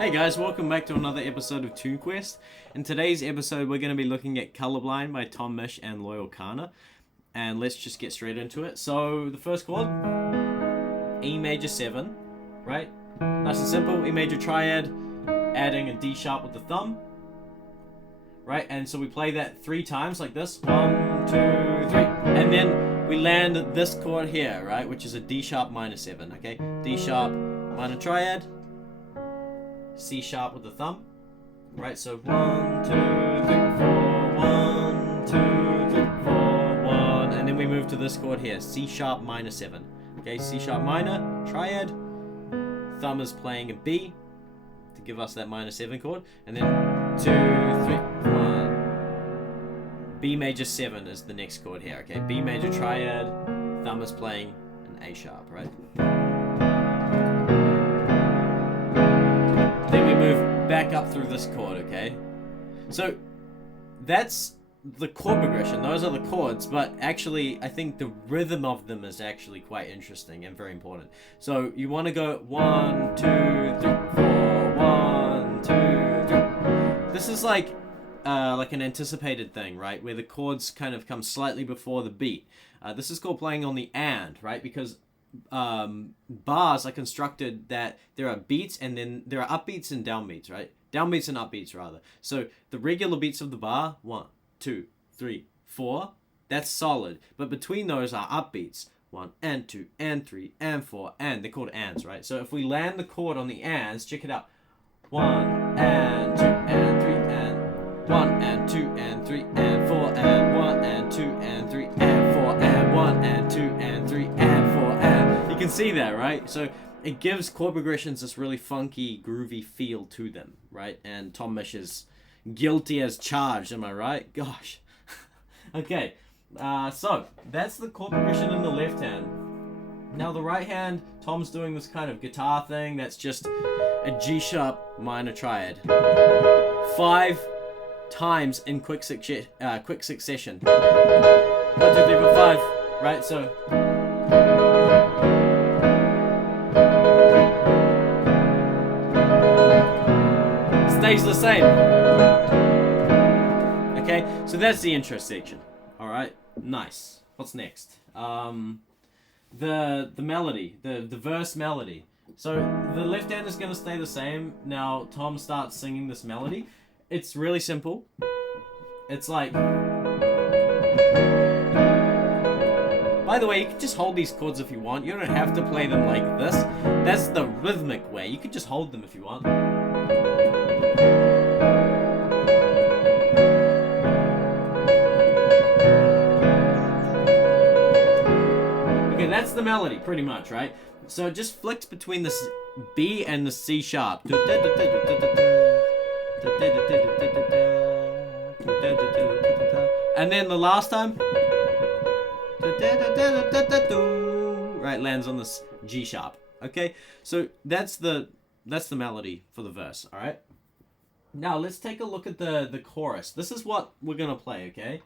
Hey guys, welcome back to another episode of Tune Quest. In today's episode, we're going to be looking at Colourblind by Misch and Loyal Kana. And let's just get straight into it. So, the first chord, E major 7, right? Nice and simple, E major triad, adding a D sharp with the thumb, right? And so we play that 3 times like this, 1, 2, 3, and then we land this chord here, right? Which is a D sharp minor 7, okay? D sharp minor triad, C sharp with the thumb, right? So 1, 2, 3, 4, 1, 2, 3, 4, 1, and then we move to this chord here, C sharp minor 7. Okay, C sharp minor, triad, thumb is playing a B to give us that minor 7 chord, and then 2, 3, 1. B major 7 is the next chord here. Okay, B major triad, thumb is playing an A sharp, right? Then we move back up through this chord, okay? So that's the chord progression. Those are the chords, but actually I think the rhythm of them is actually quite interesting and very important. So you want to go 1, 2, 3, 4, 1, 2, 3. This is like an anticipated thing, right? Where the chords kind of come slightly before the beat. This is called playing on the and, right? Because bars are constructed that there are beats and then there are upbeats and downbeats, right? Downbeats and upbeats rather. So the regular beats of the bar, 1, 2, 3, 4, that's solid. But between those are upbeats, 1 and 2 and 3 and 4, and they're called ands, right? So if we land the chord on the ands, check it out. 1 and 2 and 3 and 1 and 2 and 3 and 4 and 1 and 2 and 3 and 4 and 1 and 2 and 3 and 4 and... You can see that, right? So it gives chord progressions this really funky, groovy feel to them, right? And Misch is guilty as charged, am I right? Gosh. Okay, so that's the chord progression in the left hand. Now the right hand, Tom's doing this kind of guitar thing that's just a G sharp minor triad. 5 times in quick succession. 1, 2, 3, 4, 5. Right, so stays the same. Okay, so that's the intro section. All right, nice. What's next? The melody, the verse melody. So the left hand is going to stay the same. Now Tom starts singing this melody. It's really simple. It's like... By the way, you can just hold these chords if you want. You don't have to play them like this. That's the rhythmic way. You can just hold them if you want. Okay, that's the melody, pretty much, right? So it just flicks between the B and the C sharp. And then the last time, right, lands on this G sharp. Okay, so that's the melody for the verse. All right. Now let's take a look at the chorus. This is what we're gonna play. Okay.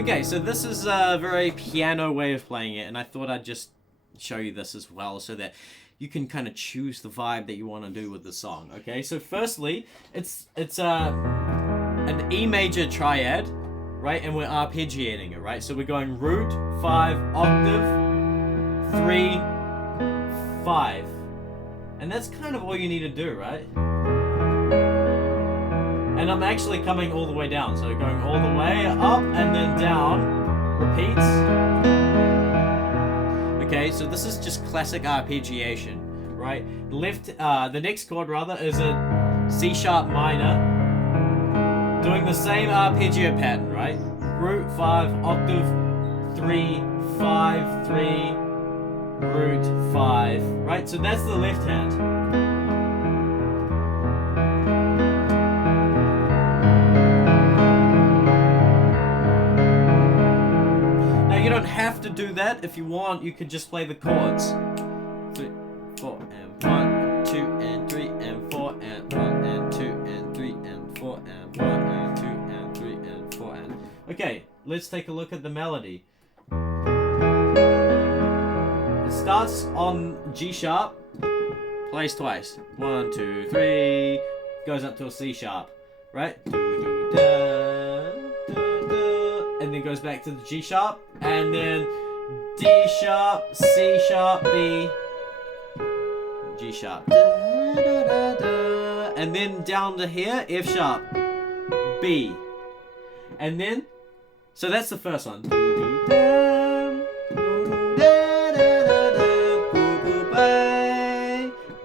Okay, so this is a very piano way of playing it, and I thought I'd just show you this as well so that you can kind of choose the vibe that you want to do with the song. Okay, so firstly, it's an E major triad, right, and we're arpeggiating it, right? So we're going root, 5, octave, 3, 5, and that's kind of all you need to do, right? And I'm actually coming all the way down, so going all the way up and then down, repeats. Okay, so this is just classic arpeggiation, right? The next chord rather is a C sharp minor, doing the same arpeggio pattern, right? Root, 5, octave, 3, 5, 3, root, 5, right? So that's the left hand. do that, if you want, you could just play the chords. 3, 4, and 1, 2, and 3, and 4, and 1, and 2, and 3, and 4, and 1, and 2, and 3, and 4, and... Okay, let's take a look at the melody. It starts on G sharp, plays twice. 1, 2, 3, goes up to a C sharp, right? And then goes back to the G sharp, and then D sharp, C sharp, B, G sharp, and then down to here, F sharp, B, and then, so that's the first one.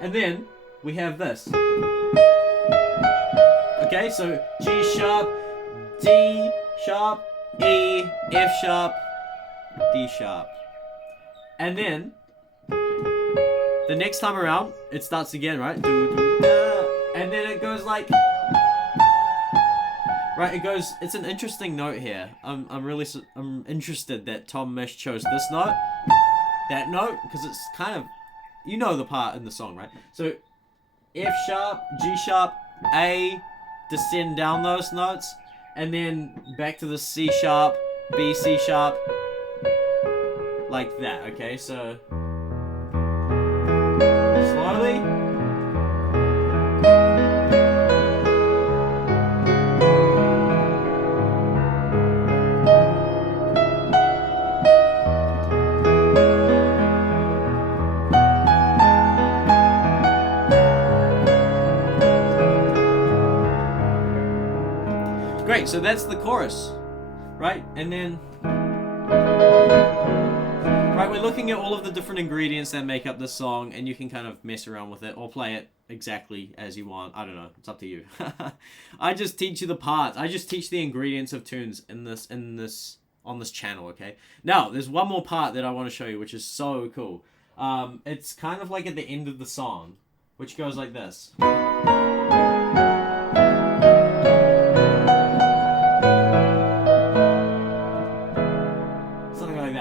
And then we have this. Okay, so G sharp, D sharp, E, F sharp, D sharp. And then, the next time around, it starts again, right? And then it goes like... Right, it goes... It's an interesting note here. I'm interested that Tom Misch chose this note. That note, because it's kind of... You know the part in the song, right? So, F sharp, G sharp, A, descend down those notes. And then back to the C sharp, B, C sharp, like that, okay? So, slowly. Great, so that's the chorus, right? And then, right, we're looking at all of the different ingredients that make up this song, and you can kind of mess around with it or play it exactly as you want. I don't know, it's up to you. I just teach you the parts. I just teach the ingredients of tunes on this channel, okay? Now, there's one more part that I want to show you, which is so cool. It's kind of like at the end of the song, which goes like this.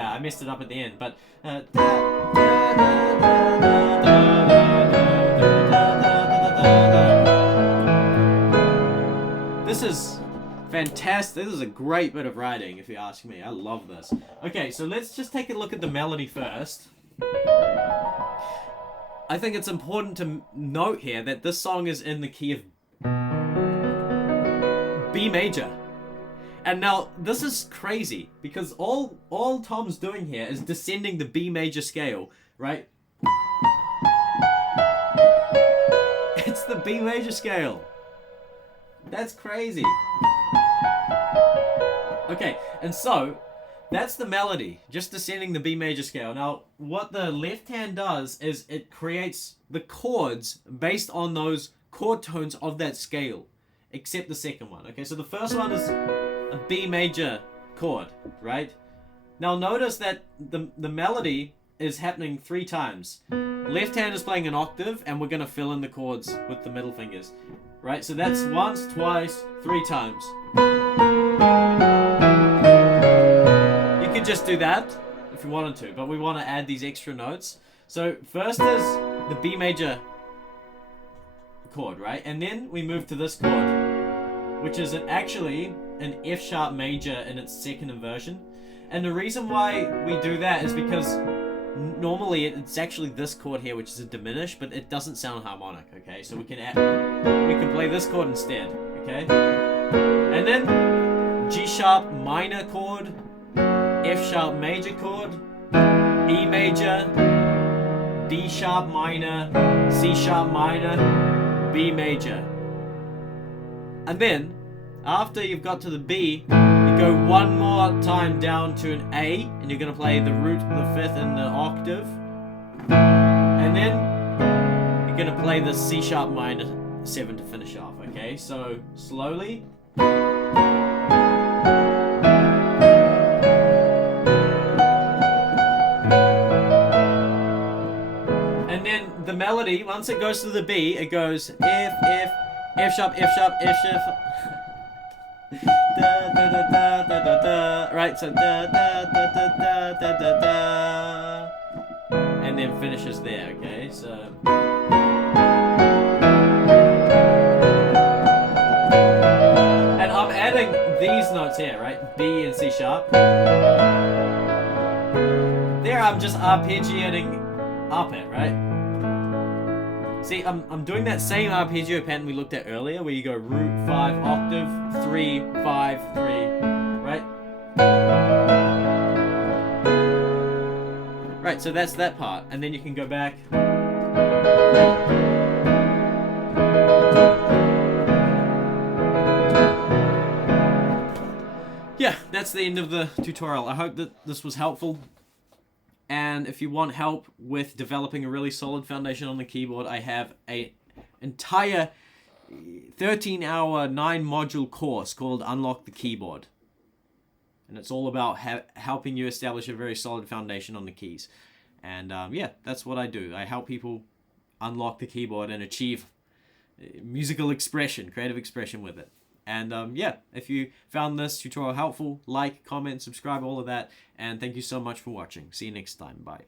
I messed it up at the end, but this is fantastic. This is a great bit of writing, if you ask me. I love this. Okay, so let's just take a look at the melody first. I think it's important to note here that this song is in the key of B major. And now, this is crazy, because all Tom's doing here is descending the B major scale, right? It's the B major scale. That's crazy. Okay, and so, that's the melody, just descending the B major scale. Now, what the left hand does is it creates the chords based on those chord tones of that scale, except the second one. Okay, so the first one is a B major chord, right? Now notice that the melody is happening 3 times. Left hand is playing an octave, and we're gonna fill in the chords with the middle fingers, right? So that's once, twice, 3 times. You could just do that if you wanted to, but we want to add these extra notes. So first is the B major chord, right? And then we move to this chord, which is actually an F sharp major in its second inversion. And the reason why we do that is because normally it's actually this chord here, which is a diminished, but it doesn't sound harmonic, okay? So we can play this chord instead, okay? And then G sharp minor chord, F sharp major chord, E major, D sharp minor, C sharp minor, B major. And then after you've got to the B, you go one more time down to an A, and you're going to play the root, the 5th, and the octave. And then you're going to play the C sharp minor 7 to finish off, okay? So slowly. And then the melody, once it goes to the B, it goes F, F, F sharp, F sharp, F sharp. da da da da da da da. Right, so da da da da da da da da. And then finishes there, okay? So. And I'm adding these notes here, right? B and C sharp. There I'm just arpeggiating up it, right? See, I'm doing that same arpeggio pattern we looked at earlier, where you go root, 5, octave, 3, 5, 3, right? Right, so that's that part, and then you can go back. Yeah, that's the end of the tutorial. I hope that this was helpful. And if you want help with developing a really solid foundation on the keyboard, I have an entire 13-hour, 9-module course called Unlock the Keyboard. And it's all about helping you establish a very solid foundation on the keys. And yeah, that's what I do. I help people unlock the keyboard and achieve musical expression, creative expression with it. And yeah, if you found this tutorial helpful, like, comment, subscribe, all of that. And thank you so much for watching. See you next time. Bye.